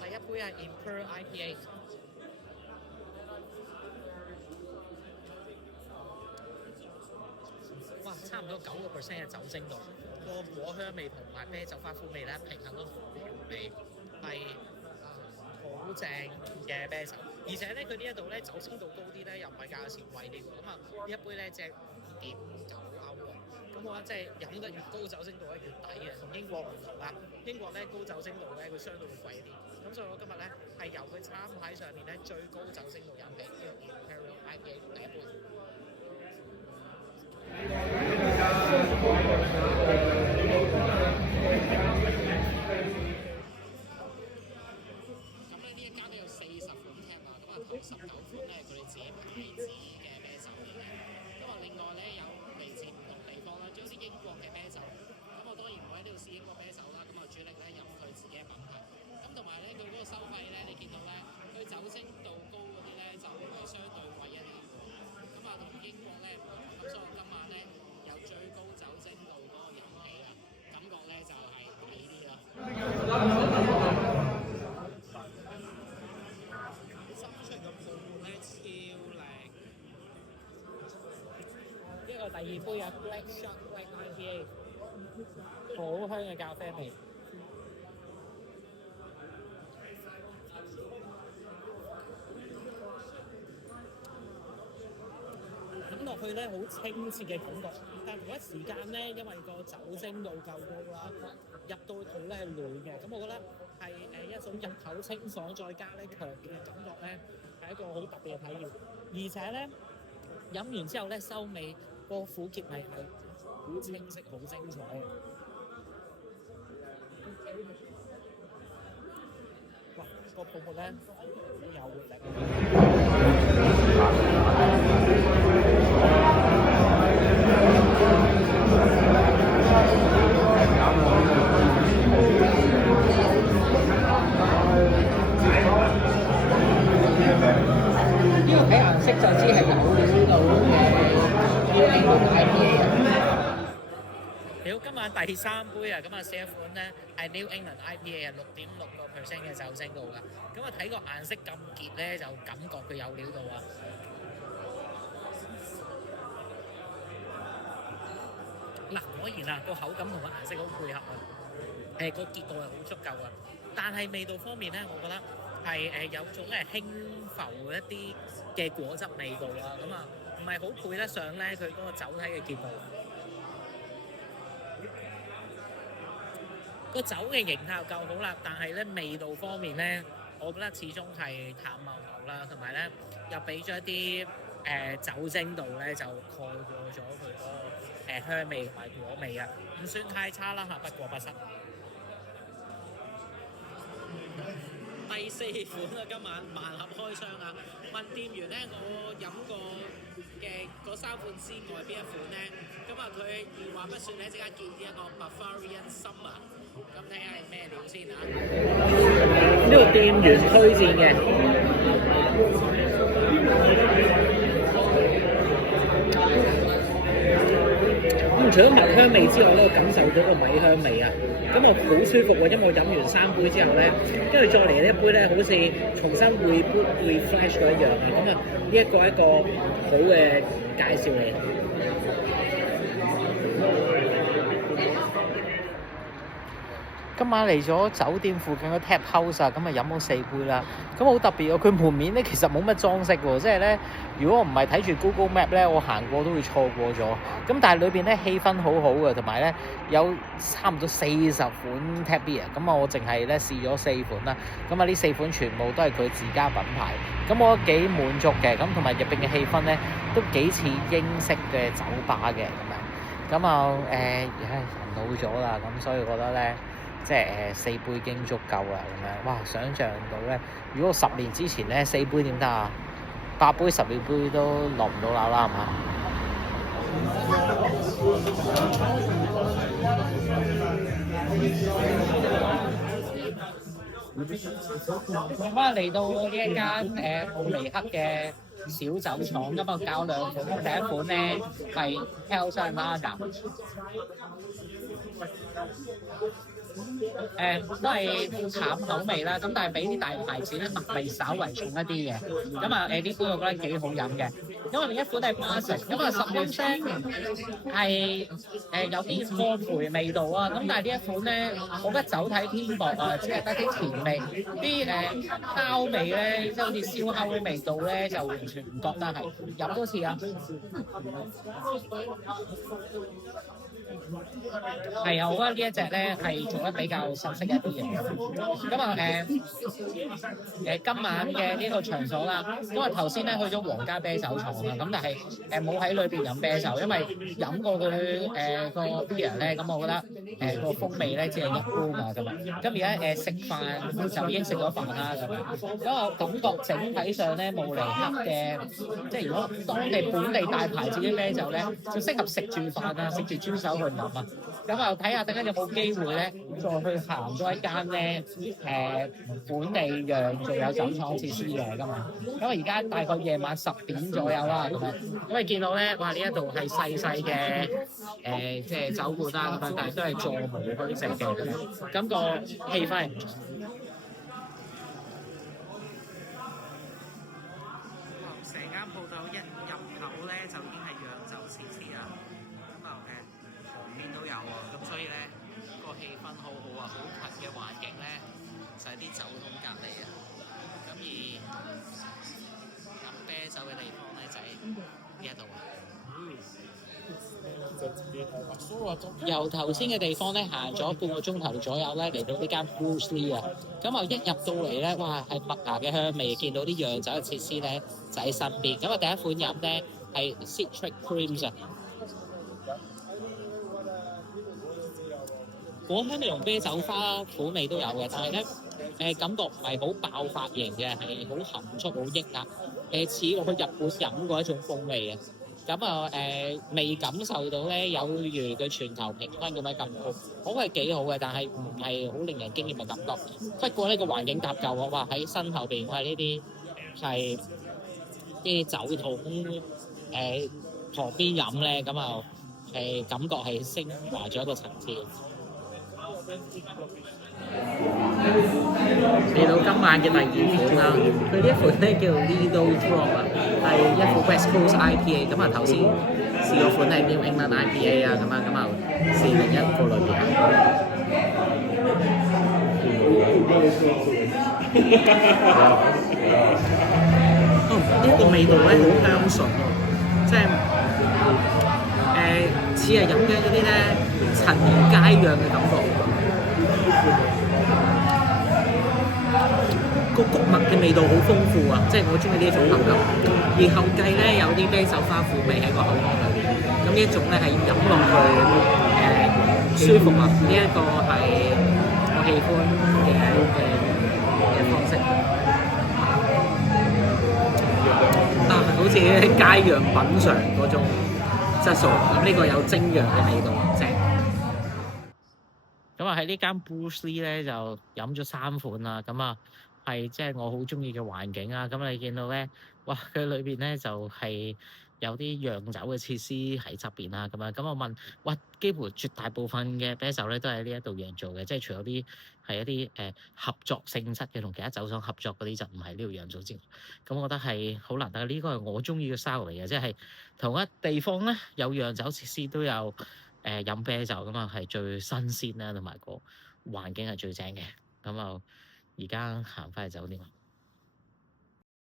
第一杯係 Imperial IPA。哇，差唔多9%嘅酒精度，個果香味同埋啤酒花苦味咧平衡得好完美，係好正嘅啤酒。而且咧佢呢一度咧酒精度高啲咧，又唔係價錢貴啲喎。咁啊呢一杯咧只2.9歐喎。咁我覺得即係飲得越高酒精度咧越抵嘅，同英國唔同啦。英國咧高酒精度咧佢相對會貴啲。咁所以我今日咧係由佢餐牌上面咧最高酒精度飲嘅呢個 Imperial IPA 第一杯。咁咧呢一間都有40款 tap 啊，咁啊頭19款咧佢哋自己牌子嘅啤酒嚟嘅。咁啊另外咧有嚟自唔同地方啦，好似英國嘅啤酒。咁我當然唔會喺呢度試英國啤酒啦，咁啊主力咧飲佢自己嘅品牌。咁同埋咧佢嗰個收費咧，你見到咧佢酒精度高嗰啲咧就係相對貴一啲嘅。咁啊同英國咧唔同，咁所以我今晚咧有最高酒精度嗰個飲起啦，感覺咧就係抵啲啦。斟出嚟個泡沫咧超靚。呢個第二杯啊 Black Shark Black IPA， 好香嘅咖啡味。飲落去咧好清澈嘅感覺，但同一時間咧，因為個酒精度夠高啦，入到肚咧係暖嘅，咁我覺得係一種入口清爽，再加咧強烈嘅感覺咧，係一個好特別嘅體驗。而且咧飲完之後咧收尾個苦澀味係好清晰、好精彩嘅。哇！個泡沫咧好有活力。呢個睇顏色就知係有料到嘅 IPA 啊！屌，今晚第三杯啊，咁啊試一款咧係 New England IPA 啊，6.6% 嘅酒精度㗎。咁啊睇個顏色咁傑咧，就感覺佢有料到啊！嗱，果然啊，個口感同個顏色好配合啊！個結構係好足夠啊，但係味道方面咧，我覺得係有種輕浮一啲嘅果汁味道啦，咁啊唔係好配得上咧佢嗰個酒體嘅結構。個酒嘅形態夠好啦，但係咧味道方面咧，我覺得始終係淡茂茂啦，同埋咧又俾咗一啲酒精度咧就蓋過咗佢嗰個香味同埋果味啊，唔算太差啦嚇，不過不失。第4款啊，今晚盲盒開箱啊！問店員咧，我飲過嘅嗰3款之外邊一款咧，咁啊佢二話不說咧，即刻建議一個 Bavarian Summer， 咁睇下係咩料先啊！呢個店員推薦嘅。除咗蜜香味之外咧，我感受到個米香味啊！咁我好舒服喎，因為我飲完3杯之後咧，跟住再嚟呢一杯咧，好似重新refresh 咗一樣嘅。咁啊，呢一個係一個好嘅介紹嚟。今晚嚟咗酒店附近嘅 Tap House 啊，咁啊飲咗4杯啦。咁好特別喎，佢門面咧其實冇乜裝飾喎，即係咧如果我唔係睇住 Google Map 咧，我行過都會錯過咗。咁但係裏邊咧氣氛好好嘅，同埋咧有差唔多40款 Tap Beer，咁啊我淨係咧試咗4款啦。咁啊呢4款全部都係佢自家品牌，咁我覺得幾滿足嘅。咁同埋入邊嘅氣氛咧都幾似英式嘅酒吧嘅咁樣。咁啊人老咗啦，咁所以覺得咧。即係4杯已經足夠啦咁樣，哇！想像到咧，如果10年之前咧4杯點得啊？8杯、12杯都落唔到樓啦，係嘛？咁啊嚟到呢一間奧尼克嘅小酒廠，咁啊搞兩款，第一款咧係 Hell's Lager。都係淡口味啦，咁但係比啲大牌子咧麥味稍為重一啲嘅，咁啊呢款我覺得幾好飲嘅。因為另一款係 Basic，咁啊10%係有啲烘焙味道啊，咁但係呢一款咧，我覺得酒體偏薄啊，只係得啲甜味，啲烤味咧，即係好似燒烤嘅味道咧，就完全唔覺得係。飲多次啊！係啊，我覺得呢一隻咧係做得比較新式一啲嘅。咁啊今晚嘅呢個場所啦，因為頭先咧去咗皇家啤酒廠啊，咁但係冇喺裏邊飲啤酒，因為飲過佢個 beer 咧，咁我覺得個風味咧只係一般啊咁啊。咁而家食飯就已經食咗飯啦咁啊，咁我感覺整體上咧慕尼黑嘅，即係如果當地本地大牌子嘅啤酒咧，就適合食住飯啊，食住豬手去飲啊。咁啊睇下等間有冇機會咧，再去行多一間咧本地釀仲有酒廠設施嘅咁啊。咁啊而家大概夜晚10點左右啦咁啊，咁你見到咧，哇呢一度係細細嘅即係酒館啦咁樣，但係都係座無虛席嘅咁樣，咁個氣氛係唔錯。成間鋪頭一入口咧就已經係釀酒設施啦，咁啊旁邊都有喎，咁所以咧個氣氛好好啊，好近嘅環境咧就係啲酒桶隔離啊，咁而飲啤酒嘅地方咧就喺呢一度啊。由頭先嘅地方咧行咗半個鐘頭左右咧，嚟到呢間 Bruce Lee 啊，咁啊一入到嚟咧，哇係麥芽嘅香味，見到啲釀酒嘅設施咧就喺身邊。咁啊第一款飲咧係 Citric Creams 啊，果香味同啤酒花苦味都有嘅，但係咧感覺唔係好爆發型嘅，係好含蓄好抑壓，似我去日本飲過一種風味啊。咁啊未感受到咧有如佢全球平均咁樣咁高，我覺得係幾好嘅，但係唔係好令人驚豔嘅感覺。不過呢個環境搭夠啊，哇喺身後邊，哇呢啲係啲酒桶旁邊飲咧，咁啊感覺係升華咗一個層次。嚟到今晚嘅第二款啦，佢呢一款咧叫 Lido Drop 啊，係一款 West Coast IPA。咁啊頭先試個款係 New England IPA 啊，咁啊試另一個類別。呢個味道咧好香醇喎，即係似係飲嘅嗰啲咧陳年佳釀嘅感覺。個穀物嘅味道好豐富啊，即係我中意呢一種口感。而後繼咧有啲啤酒花苦味喺個口腔裏邊，咁呢一種咧係飲落去舒服啊！呢一個係我喜歡嘅方式。好似喺佳釀品嚐嗰種質素，咁呢個有精釀嘅味道，正。咁啊喺呢間 Bruce Lee 咧就飲咗3款啦，咁啊係即係我好中意嘅環境啊！咁你見到咧，哇佢裏邊咧就係有啲釀酒嘅設施喺側邊啦，咁我問，哇幾乎絕大部分嘅啤酒咧都係呢一度釀造嘅，即係除咗啲係一啲合作性質嘅同其他酒廠合作嗰啲就唔係呢度釀造之外，咁我覺得係好難得，呢個係我中意嘅 style 嚟嘅，即係同一地方咧有釀酒設施都有飲啤酒，咁啊係最新鮮啦，同埋個環境係最正嘅，咁啊而家行翻去酒店。